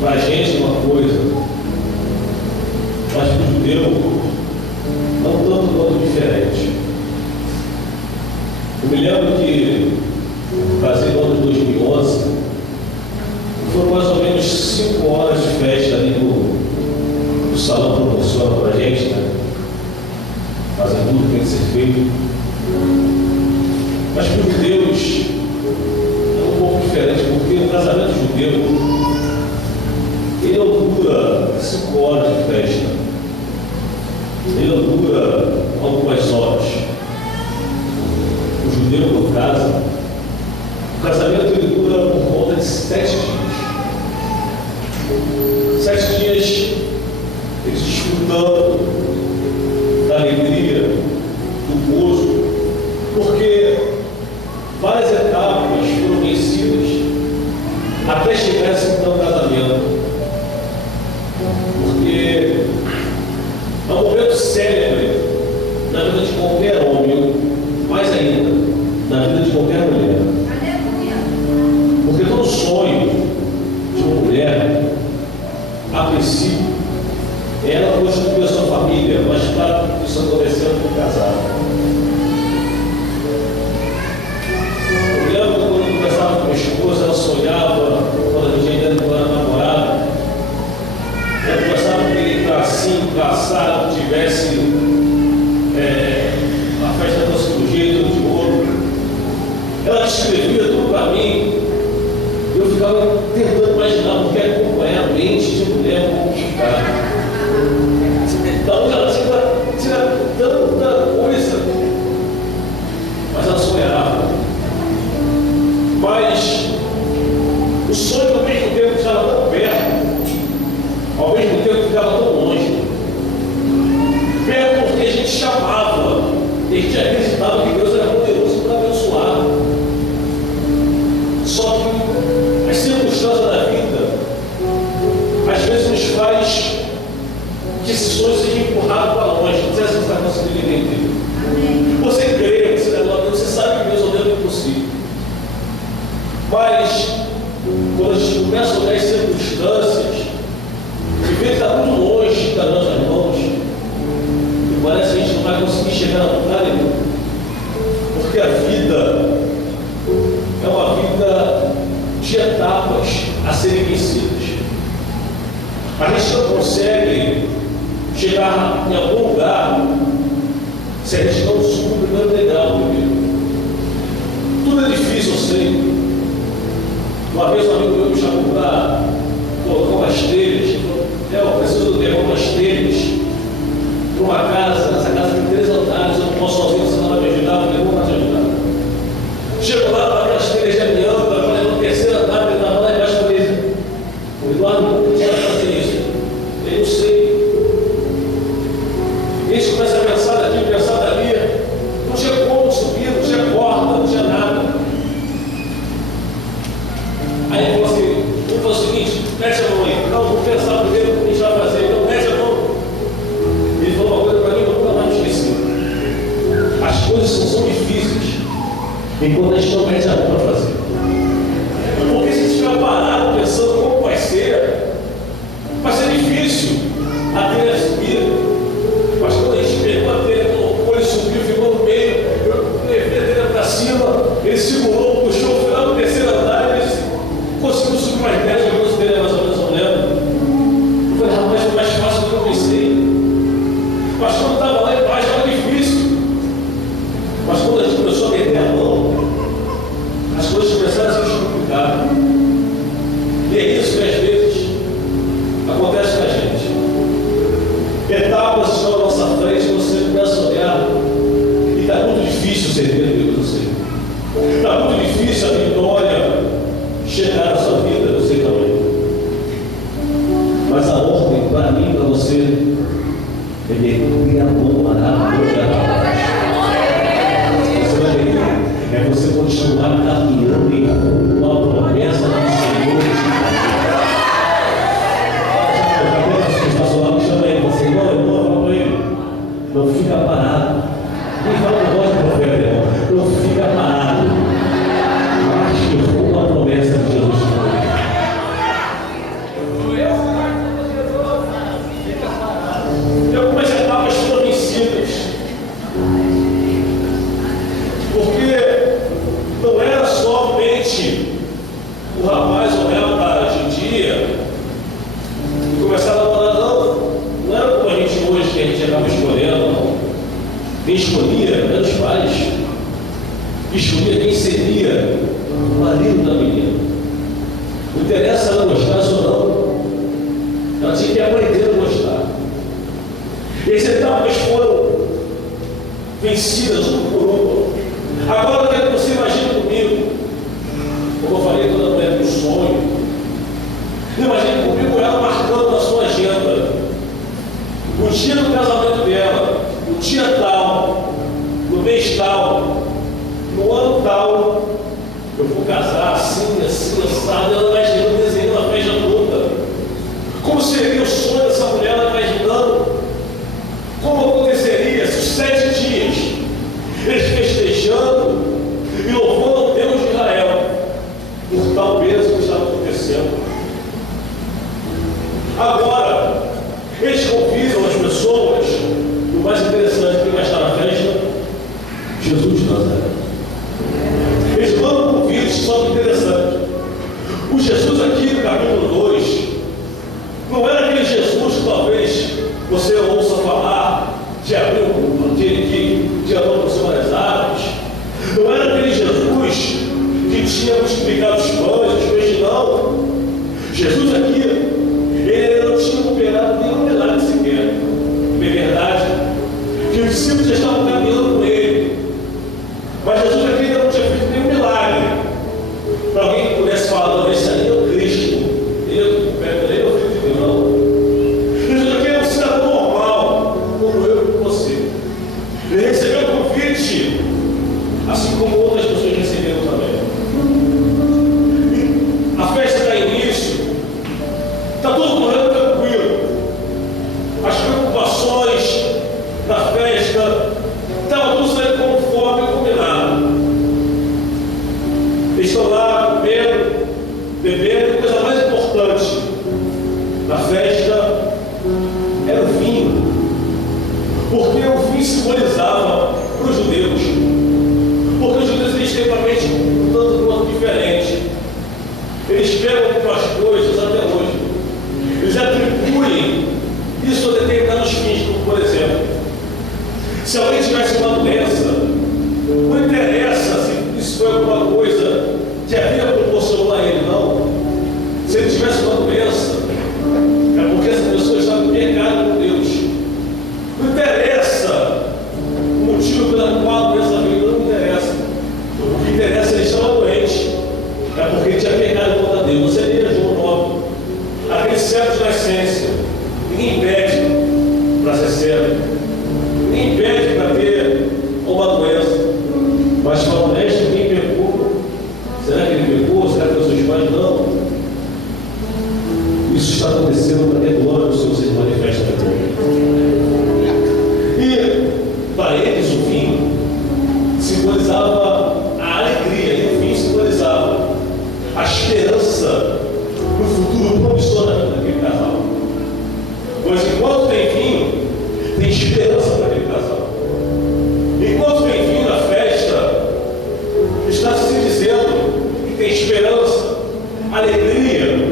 Para a gente é uma coisa, mas para o judeu todo diferente. Eu me lembro que, casei no ano de 2011, foram mais ou menos 5 horas de festa ali no salão proporciona para a gente, né? Fazendo tudo que tem que ser feito. Mas para os judeus é um pouco diferente, porque o casamento judeu ele não dura 5 horas de festa, ele não dura algumas horas. O judeu, no caso, o casamento ele dura por volta de 7 dias. 7 dias eles desfrutando da alegria, do gozo, porque várias etapas foram vencidas até chegar a esse então casamento. Porque é um momento célebre na vida de qualquer homem, mais ainda na vida de qualquer mulher. Porque todo sonho de uma mulher, a princípio, é ela constituir a sua família, mas claro que isso acontecendo com o casado. Eu lembro que quando eu conversava com minha esposa, ela sonhava, quando a gente ainda era namorada, ela gostava que ele assim, casado, tivesse a festa da cirurgia de ouro. Ela descrevia tudo para mim. Eu ficava tentando imaginar o que é acompanhar a mente de mulher como ficar. Então ela tinha tanta coisa, mas ela sonhava. Mas o sonho ao mesmo tempo estava tão perto, ao mesmo tempo ficava tão longe. Perto porque a gente chamava, e a gente acreditava que Deus era poderoso para abençoar. Só que as circunstâncias da vida às vezes nos faz que esse sonho seja empurrado para longe. Não sei se você está conseguindo entender. Você crê, você sabe que Deus é o Deus do impossível. Mas quando a gente começa a olhar as circunstâncias e vê que está muito longe das nossas mãos, e parece que a gente não vai conseguir chegar a lugar nenhum. Porque a vida é uma vida de etapas a serem vencidas. A gente não consegue chegar em algum lugar se a gente não subir o primeiro degrau primeiro. Tudo é difícil, eu sei. Uma vez um amigo meu me chamou para colocar umas telhas. Eu preciso levar umas telhas para uma casa. Essa casa tem 3 andares. Eu não posso sozinho, você não vai me ajudar, eu não vou te ajudar. Chego lá para aquelas telhas de avião, para fazer no 3º andar, ele estava lá embaixo da mesa. O Eduardo não podia fazer isso. Eu sei. E a gente começa a pensar daqui, pensar dali. Não tinha como subir, não tinha corda, não tinha nada. Aí ele falou assim: vamos fazer o seguinte, mete a mão aí. Não, vamos pensar primeiro o que a gente vai fazer. Então, mete a mão. Ele falou uma coisa para mim que eu nunca mais me esqueci. As coisas são difíceis enquanto a gente não mete a mão para fazer. Porque se a gente ficar parado pensando como vai ser difícil a telha subir. Mas quando a gente pegou a telha, colocou, ele subiu, ficou no meio, eu levei a telha para cima, ele segurou, puxou, foi lá no 3º andar, ele conseguiu subir mais 10 ou 12 telhas, mais ou menos, não lembro. Eu falei: rapaz, foi mais fácil do que eu pensei. Mas quando estava lá embaixo era difícil. Mas quando a gente começou a meter a mão, as coisas começaram a se complicar. E é isso que às vezes acontece com a gente. Etapas estão à nossa frente, você começa a olhar e está muito difícil ser Deus, eu sei. Está muito difícil a vitória chegar na sua vida, eu sei também. Mas a ordem para mim, para você, é meter a mão maravilhosa. Você vai ver, é você continuar caminhando em rumo à promessa do Senhor. Não fica parado. Quem fala que gosta do profeta, não fica parado. Marche rumo à promessa de Jesus. E algumas etapas foram vencidas. Quem escolhia eram os pais. Escolhia quem seria o marido da menina. Não interessa ela gostar ou não. Ela tinha que aprender a gostar. E as etapas foram vencidas uma por uma. Agora eu quero que você imagine comigo, como eu falei toda manhã do sonho, imagine comigo ela marcando na sua agenda o dia do casamento dela, o dia tal, no mês tal, no ano tal, eu vou casar assim, assim, assado. Ela imaginando, desenhando a festa toda. Como seria o sonho dessa mulher? Ela imaginando como aconteceria esses 7 dias, eles festejando e louvando o Deus de Israel por tal bênção que estava acontecendo. Agora, eles convidam as pessoas, e o mais interessante, quem vai estar na festa? Jesus de Nazaré. Eles mandam convites, só que interessante. O Jesus aqui no capítulo 2 não era aquele Jesus que talvez você ouça falar de abrir aquele que andou por cima das árvores. Não era aquele Jesus que tinha multiplicado os pães, os peixes, não. Jesus aqui, ele não tinha operado nenhum milagre sequer. É verdade que os discípulos já estavam caminhando com ele, mas Jesus aqui ainda não tinha feito nenhum milagre. Para alguém que pudesse falar, não, esse aí é o Cristo, ele é o Filho de Deus, não. Jesus aqui é um cidadão normal, como eu e como você. Ele recebeu o convite, assim como outras pessoas receberam também. E a festa está em início, está tudo correndo tranquilo. As preocupações da festa estavam tudo saindo conforme combinado. Eles estão lá comendo, bebendo. A coisa mais importante da festa era o vinho, porque o vinho simbolizava para os judeus, porque os judeus eles têm uma mente um tanto quanto diferente. Eles pegam as coisas até hoje, eles atribuem isso a determinados fins, como por exemplo, se alguém tivesse uma doença, não interessa se isso foi alguma coisa que a vida proporcionou a ele, não. Se ele tivesse uma doença, é porque essa pessoa estava em pecado com Deus. Não interessa o motivo pelo qual a doença veio, não interessa. O que interessa é ele estava doente, é porque ele tinha pecado contra Deus. Você lê João 9, aquele servo de nascença, ninguém impede para ser servo, ninguém impede para ter uma doença, mas fala, mestre, quem pecou? Será que ele pecou? Será que foi seus pais? Não. Isso está acontecendo para ter glória, o Senhor se manifesta agora. E para eles o vinho simbolizava a alegria, e o vinho simbolizava a esperança no futuro promissor daquele casal. Pois enquanto tem vinho, tem esperança para aquele casal. Enquanto tem vinho na festa, está se dizendo que tem esperança, alegria,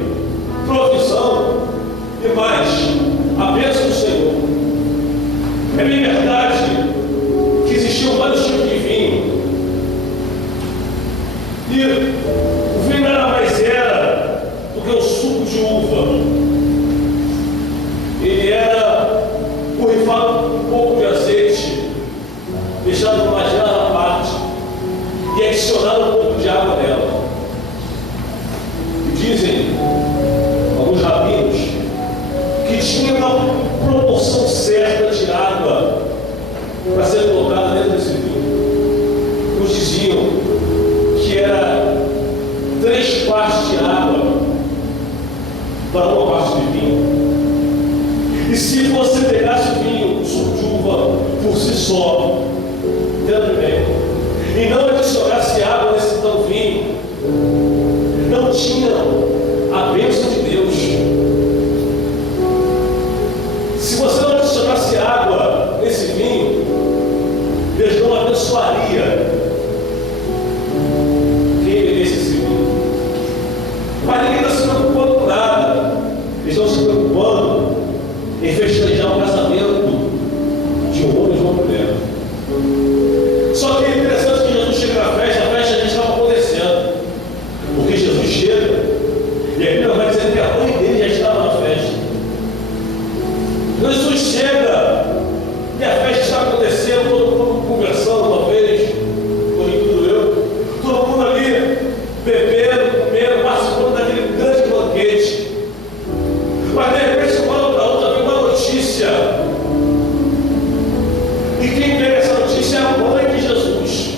provisão e mais, a bênção do Senhor. É bem verdade que existiam vários tipos de vinho. E o vinho nada mais era do que o suco de uva. Ele era borrifado com um pouco de azeite, deixado numa jarra à parte e adicionado um pouco de água nela. E dizem alguns rabinos que tinha uma proporção certa de água para ser colocada dentro desse vinho. Uns diziam que era 3 quartos de água para uma parte de vinho. E se você pegasse o vinho, o suco de uva por si só, dentro bem, e não adicionasse água nesse tal vinho, não tinha a bênção de Deus. Se você não adicionasse água nesse vinho, Deus não abençoaria quem bebesse esse vinho. Mas ninguém está se preocupando com nada. Eles estão se preocupando em festejar o casamento de um homem e de uma mulher. Jesus chega e a festa está acontecendo, todo mundo conversando, talvez, incluindo eu, todo mundo ali bebendo, comendo, participando daquele grande banquete. Mas de repente, uma hora para outra, vem uma notícia. E quem pega essa notícia é a mãe de Jesus.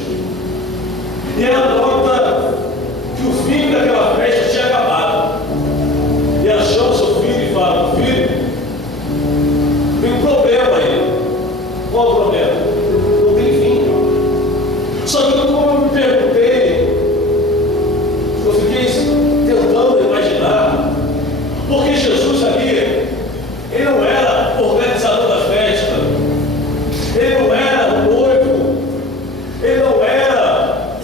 E ela nota que o fim daquela festa tinha acabado. E ela chama o seu filho e fala: filho, tem um problema aí. Qual o problema? Não tem fim. Só que como eu me perguntei, eu fiquei tentando imaginar, porque Jesus ali, ele não era organizador da festa, ele não era o noivo, ele não era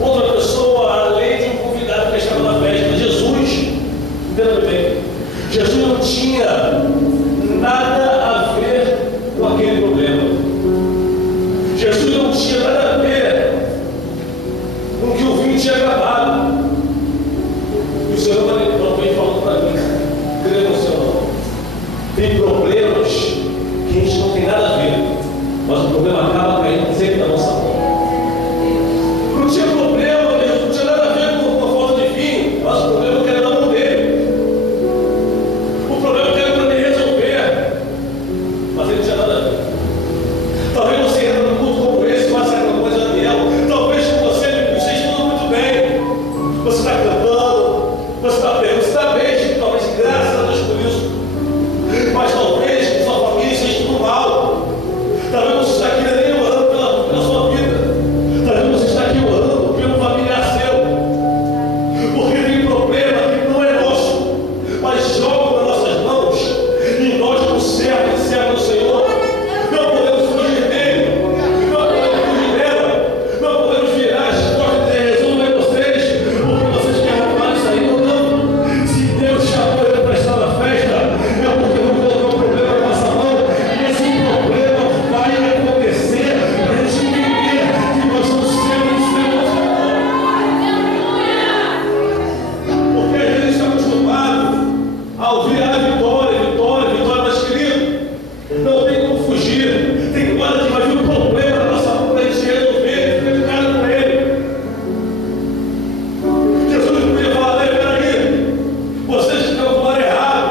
outra pessoa além de um convidado que estava na festa. Jesus, entenda bem, Jesus não tinha nada a ver com aquele problema. Jesus não tinha nada a ver com que o vinho tinha acabado. E o Senhor vem falando para mim, creia no Senhor, tem problemas que a gente não tem nada a ver, mas o problema acaba caindo sempre na nossa mão. Não tinha problema, Deus, não tinha nada a ver com a falta de vinho, mas o problema era na mão dele. O problema era para ele resolver, mas ele não tinha nada a ver. Talvez você entra num culto como esse, faça aquela coisa de Daniel, talvez com você esteja tudo muito bem. Você está cantando, você está bem, talvez graças a Deus por isso. Mas talvez com sua família esteja tudo mal. Talvez você está aqui nem orando pela sua vida. Talvez você está aqui orando pelo familiar seu. Porque tem problema que não é nosso, mas joga nas nossas mãos. E nós, como servos do Senhor, não podemos fugir dele. Não podemos fugir dela. Não podemos virar as costas e dizer: resolvam vocês, porque vocês querem arrumar isso aí ou não. Se Deus chamou ele para estar na festa, é porque não colocou o problema na nossa mão. E esse problema vai acontecer para a gente entender que nós somos servos do Senhor. Porque a gente está acostumado a ouvir a vitória, mas querido, não tem como fugir. Tem que hora que vai vir um problema na nossa mão para a gente resolver e ficar de cara com ele. Jesus não podia falar: peraí, vocês que estão falando errado,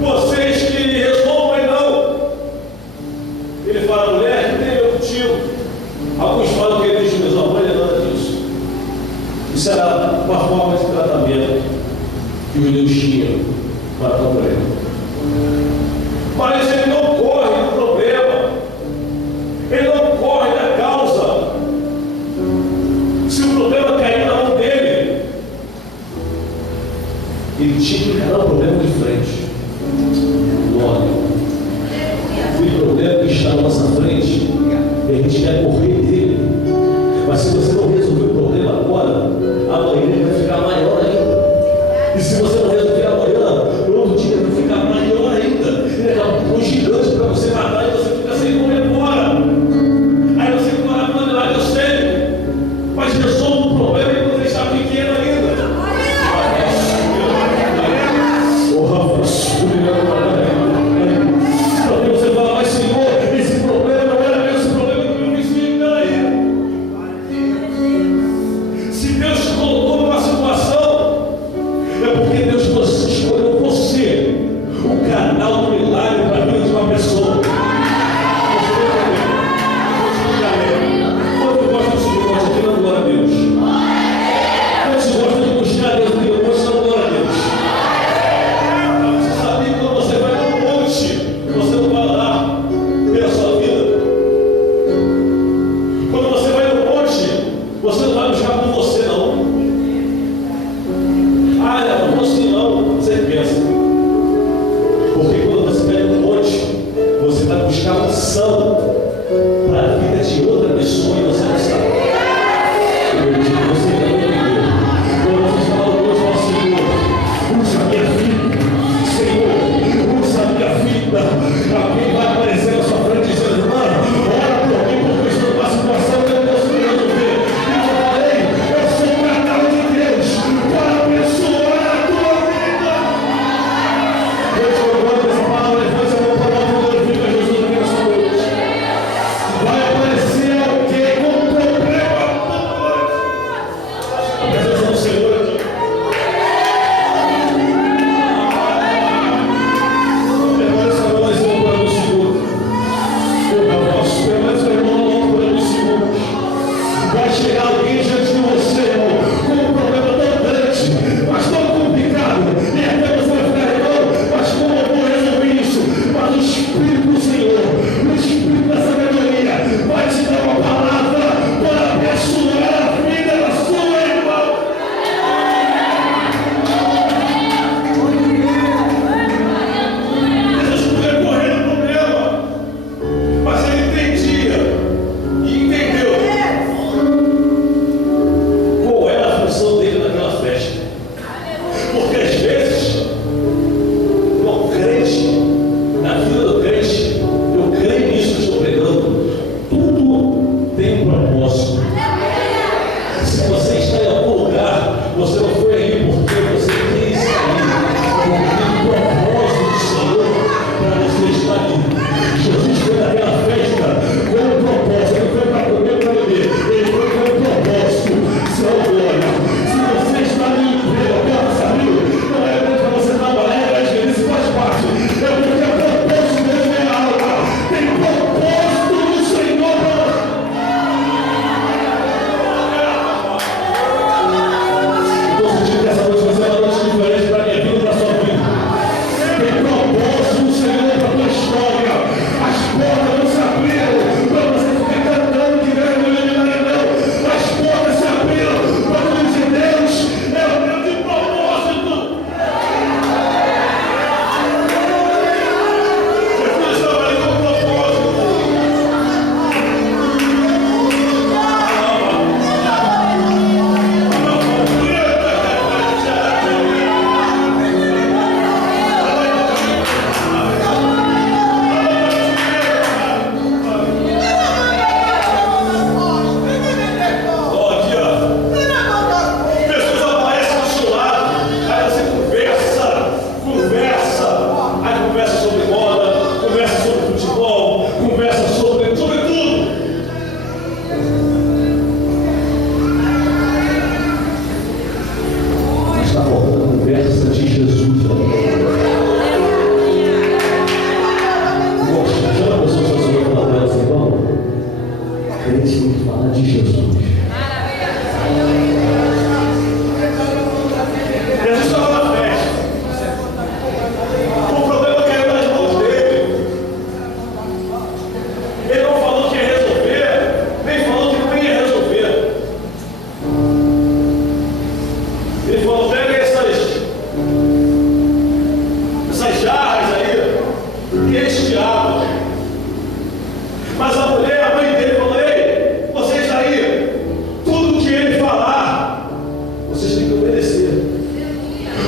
vocês que resolvem, não. Ele fala: mulher, que tem eu contigo? Alguns falam que ele diz: não é nada disso. Isso era uma forma de tratamento que os judeus tinham para com ele. Mas ele não corre do problema, ele não corre da causa. Se o problema cair na mão dele, ele tinha que encarar o problema de frente. Glória. O problema que está na nossa frente, e a gente quer correr dele. Mas se você não resolver o problema agora, amanhã ele vai ficar maior ainda. E se você não resolver amanhã, no outro dia ele vai ficar maior ainda. Ele é um gigante para você matar e você fica sem como embora. Aí você fica maravilhando lá, eu sei. Mas resolva o problema enquanto ele está pequeno ainda. Oh, Rafa, você fala: mas Senhor, esse problema não era esse problema que eu me fiz. Não. crente muito falar de Jesus. Jesus estava na festa. O problema caiu nas mãos dele. Ele não falou que ia resolver, nem falou que não ia resolver. Ele falou: pega essas jarras aí e enche de água. Mas a mulher, a mãe dele, falou: ei, vocês aí, tudo que ele falar, vocês têm que obedecer.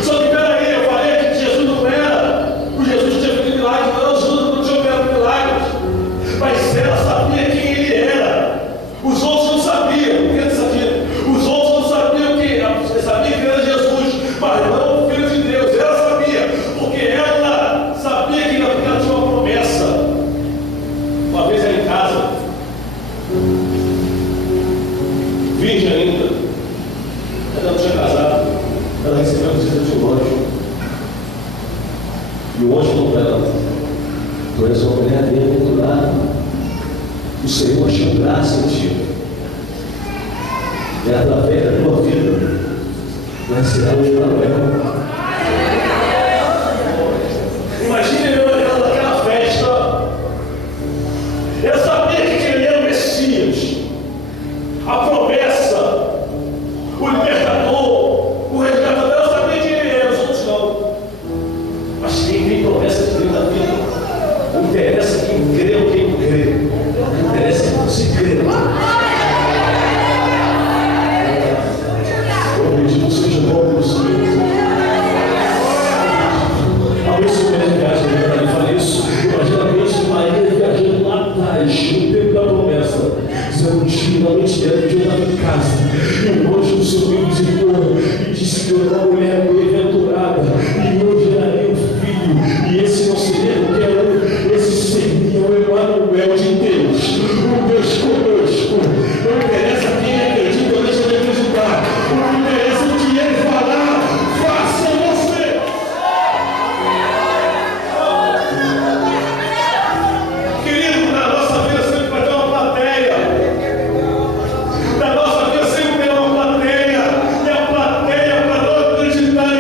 Só que peraí, eu falei que Jesus não era o Jesus que tinha feito milagres, não, Jesus não tinha operado milagres. Mas ela sabia quem ele era. Os outros não sabiam. O que ele sabia? Os outros não sabiam que era Jesus, mas não o Filho de Deus. Ela sabia, porque ela sabia que ela tinha uma promessa. Uma vez ela em casa, virgem ainda, ela não tinha casado, ela recebeu a visita de um anjo. E o anjo falou para ela: tu és uma mulher bem-aventurada, o Senhor achou graça em ti, e através da tua vida nascerá o Emmanuel. Imagine eu olhando naquela festa. Eu sabia que ele era o Messias, a promessa, o libertador, o resgatador. Eu sabia que ele era, os outros não. Mas quem tem promessa de Deus na vida, não interessa quem crê ou quem não crê, não interessa que você crê. Eu bendito seja o nome do Senhor. Abençoe a minha viagem, eu falei isso. Imagina isso, Maria viajando lá atrás, no tempo da promessa, dizendo: finalmente dentro de eu estava em casa, e o anjo do Senhor me visitou e disse que eu era uma mulher bem-aventurada, e eu geraria um filho, e esse não seria qualquer um, esse seria o Emmanuel de Deus, o Deus conosco. Não interessa quem acredita ou deixa de acreditar, o que interessa é o que ele falar, faça você. Querido, na nossa vida sempre vai ter uma plateia. Na nossa vida sempre tem uma plateia. E a plateia, para não acreditar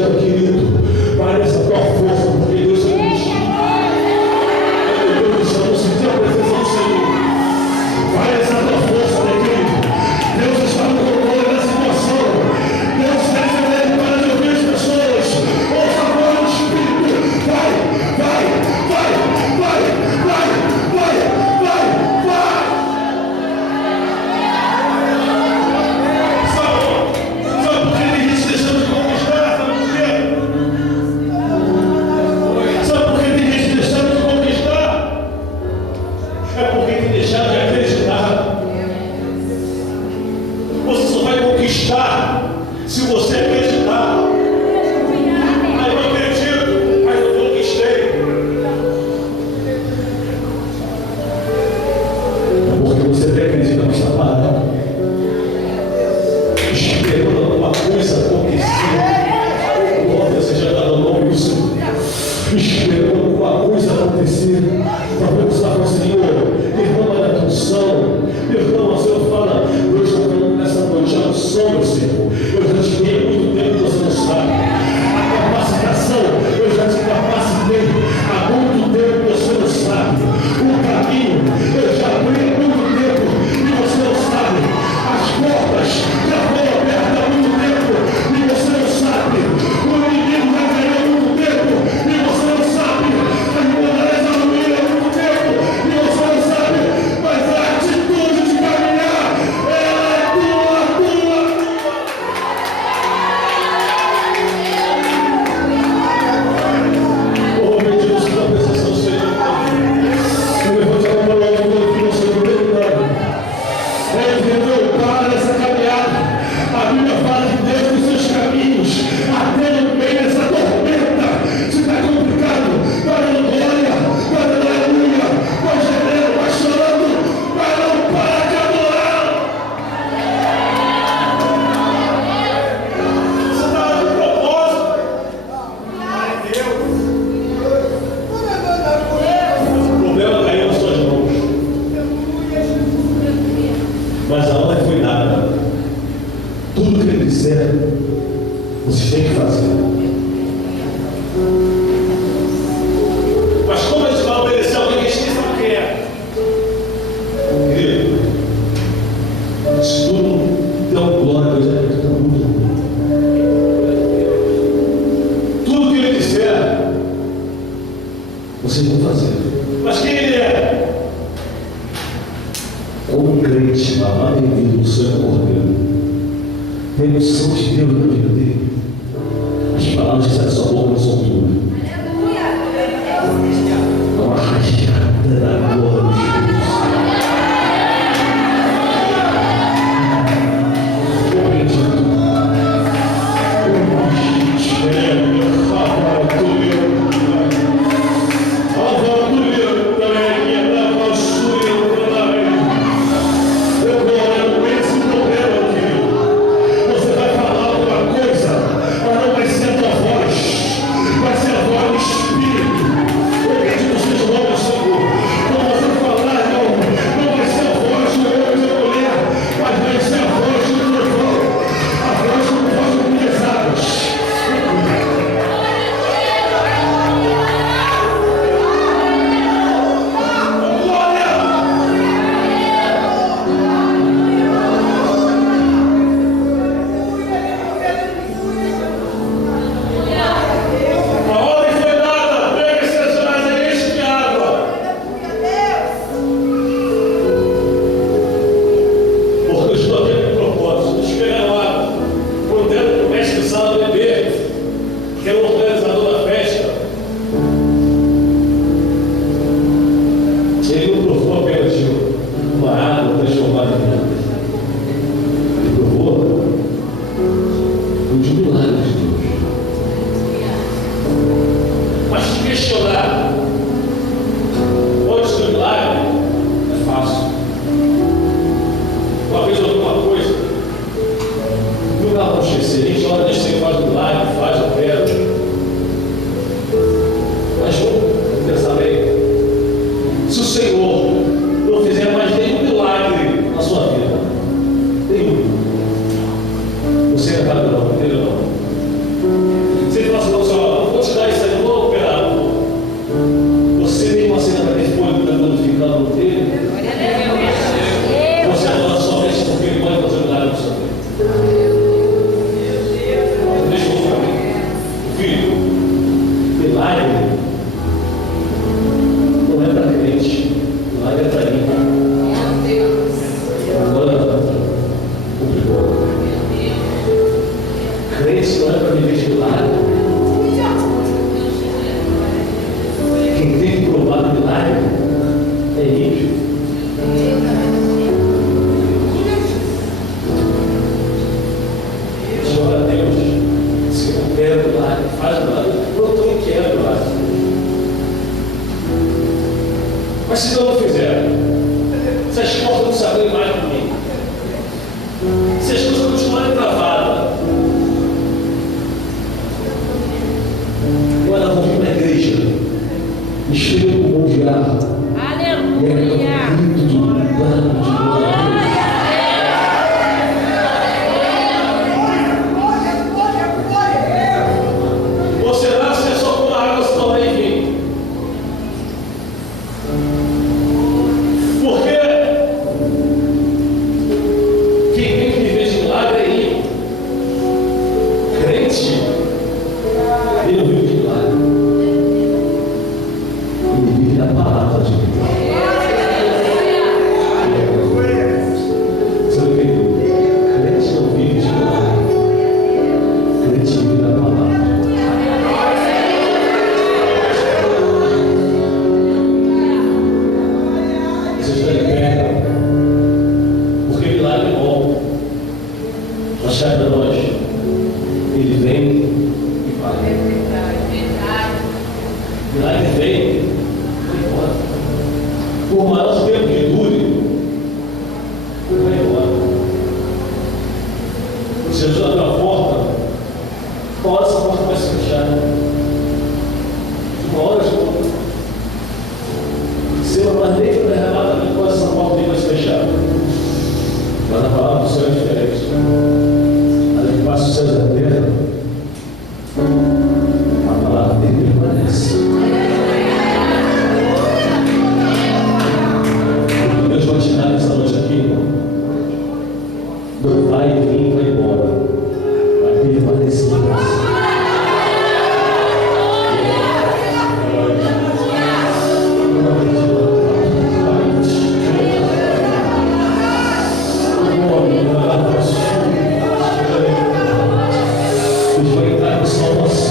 chama, querido, pareça a tua força, porque Deus é contigo. Meu Deus, estamos sentindo a presença do Senhor. Pareça a tua força, meu querido. Deus está no controle da situação. Deus está excelente para de ouvir as pessoas. Ouça agora o Espírito. Vai, vai, vai, vai, vai, vai, vai, vai. Sabe por que tem gente deixando de conquistar? Sabe por quê? Sabe por que tem gente deixando de conquistar? É porque tem deixado de acreditar. Você só vai conquistar se você acreditar. Ah, eu não acredito, mas eu conquistei. É porque você até acredita, mas está parado, esperando alguma coisa acontecer. Glória seja dada ao nome do Senhor. Esperando alguma coisa acontecer. Talvez você está com o Senhor, derrama a atenção, derrama o Senhor, fala, eu estou falando nessa noite, a unção, meu Senhor, eu já te dei há muito tempo que você não sabe, a capacitação, eu já te capacitei há muito tempo que você não sabe, o caminho, eu já abri há muito tempo e você não sabe, as portas já foram abertas há muito tempo e você não sabe, o inimigo já ganhou há muito tempo e você não sabe, as mulheres já doíram há muito tempo e você não sabe, mas a atitude de caminhar, ela é tua. Oh, meu Deus, que a presença do Senhor. Eu levante a mão logo que você não tem nada. Entendeu? Para essa caminhada. A Bíblia fala que Deus tem seus caminhos. Até no meio dessa tormenta. Se está complicado, vai dando glória, vai dando aleluia, vai gemendo, vai chorando, vai não para de adorar. Você está de propósito. O problema caiu nas suas mãos. Mas a ordem foi dada. Tudo que ele disser, você tem que fazer. Mas como a gente vai obedecer alguém que a gente nem sabe quem é? Querido, se tu não der glória a Deus, é tudo muito. Tudo que ele disser, vocês vão fazer. Mas quem ele é? Como um crente, amado e vivo do Senhor Cordeiro, tem noção de Deus na vida dele. As palavras que saem da sua boca não são tuas. É uma rajada da glória do Espírito Você vai falar alguma coisa, mas não vai ser a tua voz. Você Filho, milagre não é para crente, milagre é para mim. Agora, complicou. Crente não é para viver de milagre. Quem tem que provar o milagre é ímpio. Chora a Deus, se opera o milagre, faz o milagre. Eu também quero o milagre. Mas se não fizer, se as portas não se abrirem mais para mim, se as coisas continuarem travadas, agora vou vir para a igreja, encher o pulmão de ar. Aleluia! Ou será que é só com a água se tornar em vinho? Porque quem tem que viver de milagre é ele. Crente, ele não vive de milagre. Ele vive da palavra de Deus. Você não entendeu? Crente não vive de milagre. Crente vive da palavra. Você está de pé, porque milagre é bom. Mas sai para nós. Ele vem e vai. Milagre vem e vai embora. Por maior tempo que dure, ele vai embora. Se Jesus abriu a porta, uma hora essa porta vai se fechar. Uma hora de outra. Se eu não nem para arrebatamento, quase essa porta vai se fechar. Mas a palavra do Senhor é diferente. Além de passa os céus da terra, a palavra dele permanece. O que Deus vai te dar nessa noite aqui, não vai vir e vai embora, vai permanecer em você. Deus vai entrar no salvação.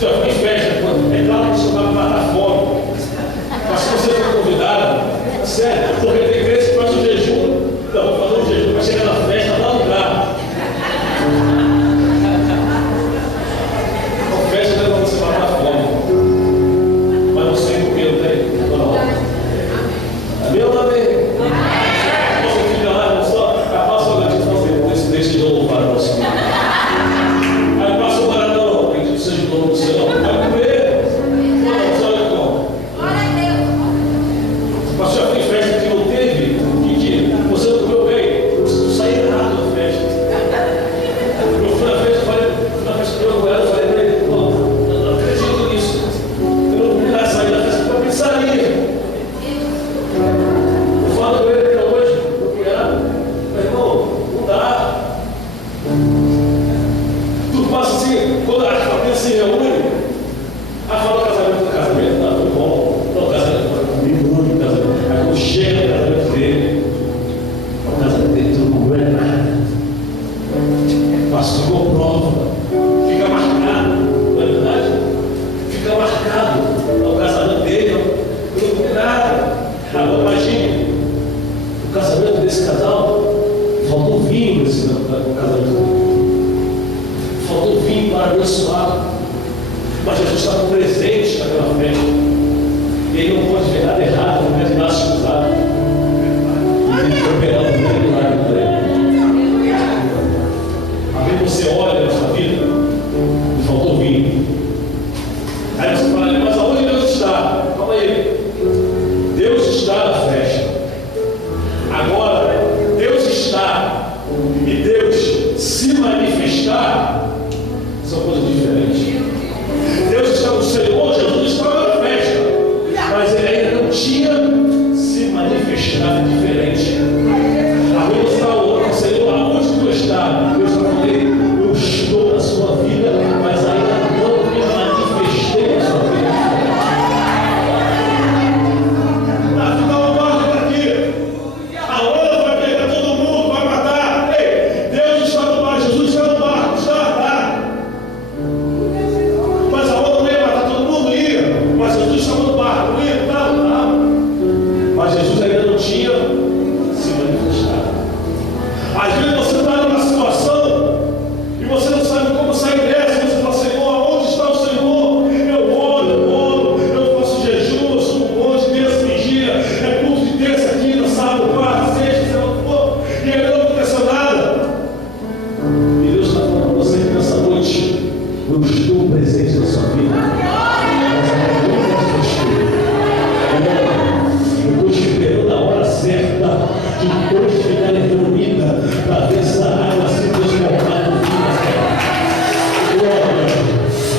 Já foi em festa, é claro que isso vai matar fome. Mas se você for convidado, sério, porque tem crente que faz um jejum, então vou fazer um jejum, vai chegar na festa, dá um lugar. A festa não é para você matar fome, mas não sei por que eu tenho toda hora. Amém ou não amém? Você fica lá, só a pastora de fazer desse novo para o Senhor. Aí passa o maradão, tem que ser de novo no céu. Vai comer. Não, olha como. Mas já tem festa que não teve, que você não comeu bem, você saiu errado da festa. Eu fui na festa, que eu falei para ele, pô, eu não acredito nisso. Eu não comi lá, sair da festa para a pizzaria. Eu falo com ele até hoje, meu cunhado, meu irmão, não dá. Tudo passa assim, quando a família se reúne, fala casamento do casamento, tá tudo bom. Não, o casamento foi comigo, o casamento. Aí quando chega o casamento dele, o casamento dele não é nada. Passou por prova, fica marcado, não é verdade? Fica marcado o casamento dele, eu não comi nada. Agora imagine, o casamento desse casal, faltou vinho nesse casamento dele. Faltou vinho para abençoar. Mas Jesus estava presente naquela festa. E ele não pode ver nada errado, não pode nada escusado. E ele foi operando o grande milagre para ele. Aí você olha na sua vida e faltou vinho. Aí você fala, mas aonde Deus está? Calma aí. Deus está na festa. Agora, Deus está e Deus se manifestar são coisas diferentes. Deus está no Senhor, Jesus estava na festa, mas ele ainda não tinha se manifestado diferente. Agora está o Senhor, aonde tu está? Deus está falando, eu estou na sua vida, mas ainda não me manifestei na sua vida. Afinal, guarda aqui. A onda vai pegar todo mundo, vai matar. Ei, Deus está no bar, Jesus está no bar, está. Mas a onda não ia matar todo mundo, ia. Mas Jesus estava no barco, não ia, não. Mas Jesus ainda não tinha se manifestado. Às vezes você está numa situação e você não sabe como sair dessa. Você fala, Senhor, aonde está o Senhor? Eu oro, eu faço jejum, eu subo um monte, terça, vigia, é culto de terça, quinta, sábado, quarta, sexta, sei lá o que for, e ainda não aconteceu nada. E Deus está falando para você que nessa noite, eu estou presente na sua vida. Eu estou esperando a hora certa de todos ficarem reunidos para ver essa água se transformar no vinho.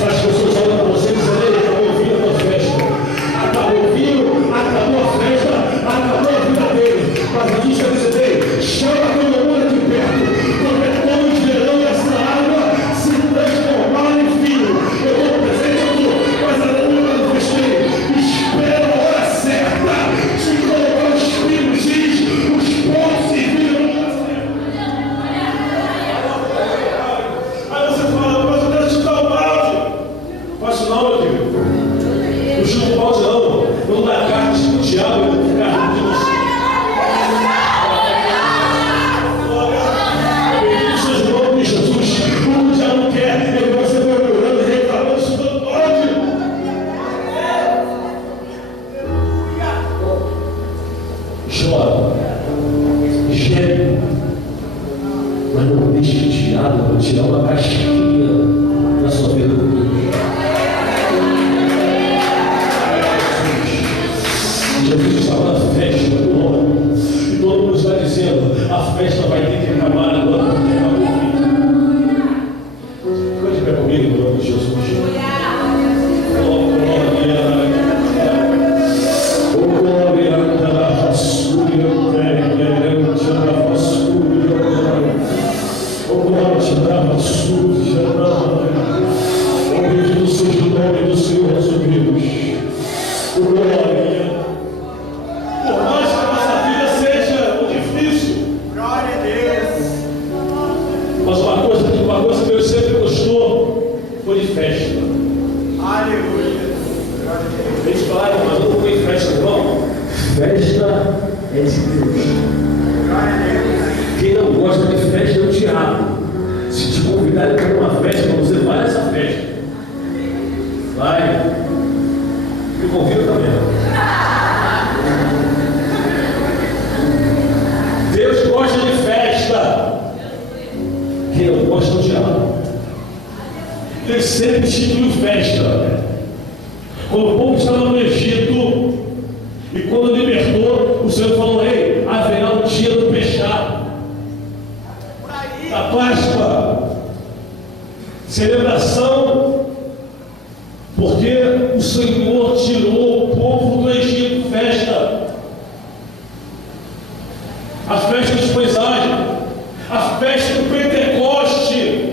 As pessoas olham para você e dizem, ei, acabou o vinho da festa. Acabou o vinho, acabou a festa, acabou a vida dele. Mas a gente vai dizer, ei, chama todo mundo aqui perto, porque todos verão essa água se transformar em vinho. Eu estou presente, mas ainda não manifestei. Espera a hora certa de colocar os filhos, os pontos e vinho. Aí você fala, mas eu quero chutar o balde. Faço não, meu filho. Não chuta o balde não. Não dá carta de o diabo, eu vou ficar de você. Bendito seja o nome de Jesus. O que o diabo quer, ele vai ser murmurando, reclamando, chutando o balde. Chora, geme, mas não deixe o diabo tirar uma casquinha da sua vergonha. Jesus estava na festa do homem e todo mundo está dizendo, a festa vai ter que acabar agora, porque acabou o vinho. Fica de pé comigo, em nome de Jesus. Bendito seja o nome do Senhor, meus amigos. Glória. Por mais que a nossa vida seja difícil, glória a Deus. Mas uma coisa que Deus sempre gostou foi de festa. Aleluia. A gente fala, mas não foi festa, não. Festa é de Deus. Quem não gosta de festa é o diabo. Se te convidarem para uma festa, você vai nessa festa. Vai. Me convida também. Deus gosta de festa. Quem não gosta é o diabo. Ele sempre instituiu festa. Quando o povo estava no Egito, e quando libertou, o Senhor falou: ei, haverá um dia do pecado, da Páscoa, celebração, porque o Senhor tirou o povo do Egito. Festa, a festa dos paisagens, a festa do Pentecoste.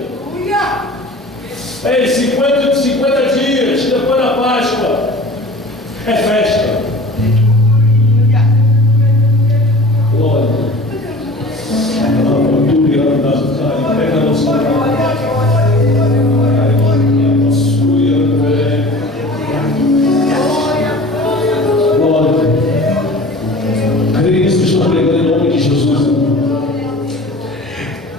É 50 dias depois da Páscoa, é festa. Glória. Pega a nossa glória. Creio que estou pregando em nome de Jesus.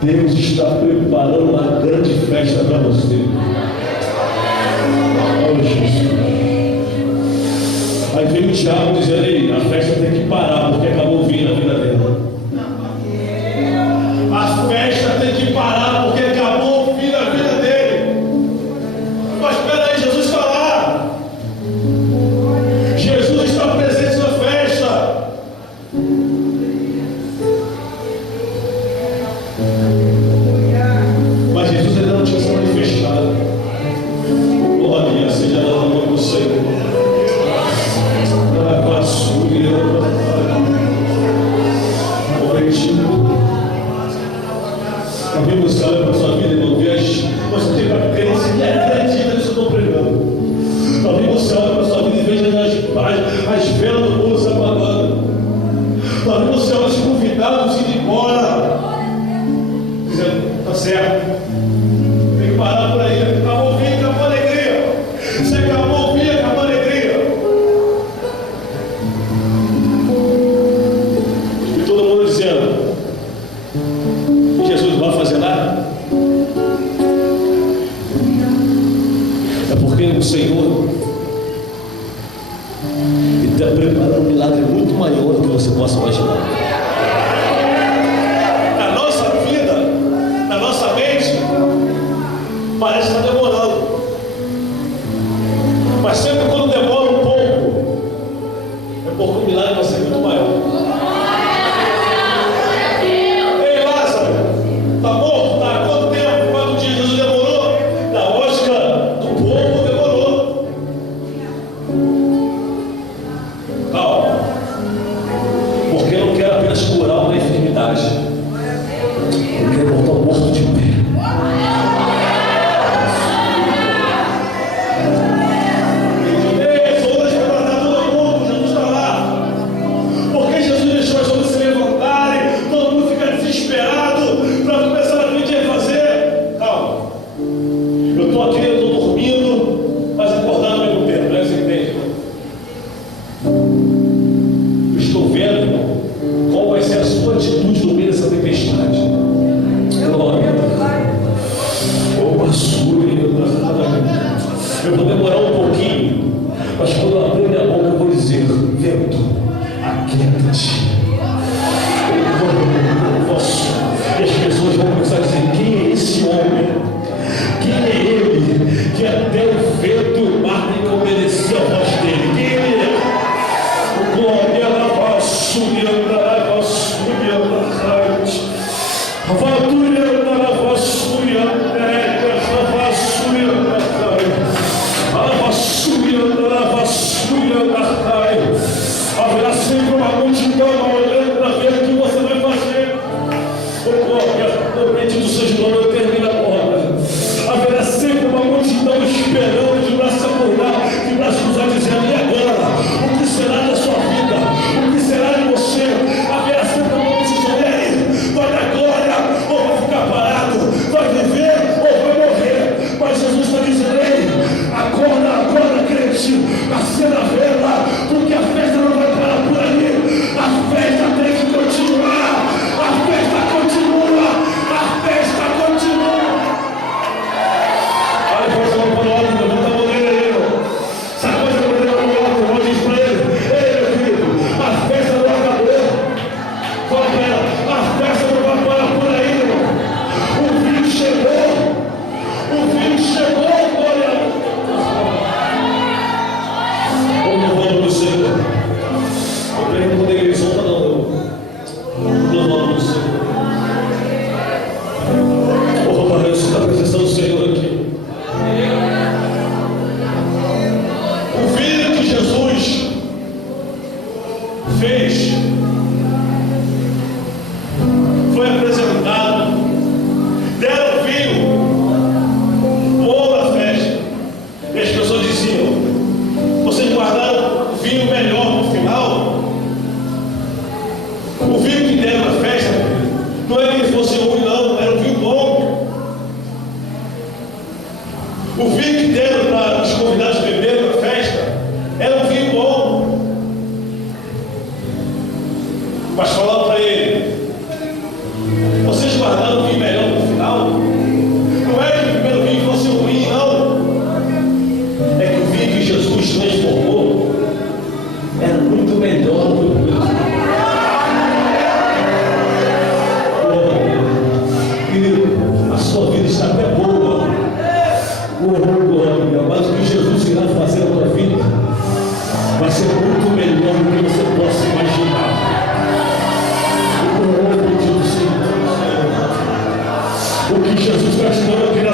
Deus está preparando uma grande festa para você. Oh, Jesus. Aí veio o diabo dizendo: ei, a festa tem que parar, porque acabou o vinho na vida dela. A festa tem que parar, porque acabou o vinho na vida dele. Mas espera aí, Jesus está lá. Jesus está presente na festa. Mas Jesus ainda não tinha se manifestado. Glória seja dada para o Senhor. Alguém buscando para a sua vida, irmão, mas você tem uma crença que acredita nisso que eu estou pregando. Alguém buscando para a sua vida e veja as velas do mundo se apagando. Alguém buscando os convidados indo embora, dizendo: está certo, tem que parar por aí. Acabou o vinho, acabou a alegria. Se acabou o vinho, acabou a alegria. E todo mundo dizendo: Jesus não vai fazer nada. É porque o Senhor está preparando um milagre muito maior do que você possa imaginar. Na nossa vida, na nossa mente, parece que está demorando. Mas sempre quando demora um pouco, é porque o milagre vai ser muito maior. Está morto? Está há quanto tempo? Quanto dia Jesus demorou? Na ótica do povo demorou. Calma. Porque eu não quero apenas curar uma enfermidade. Eu quero botar o morto de pé. Ei, hoje vai tratar todo mundo. Jesus está lá. sua vida está até boa. Glória. Mas o que Jesus irá fazer na tua vida vai ser muito melhor do que você possa imaginar. O que Jesus está te dando aqui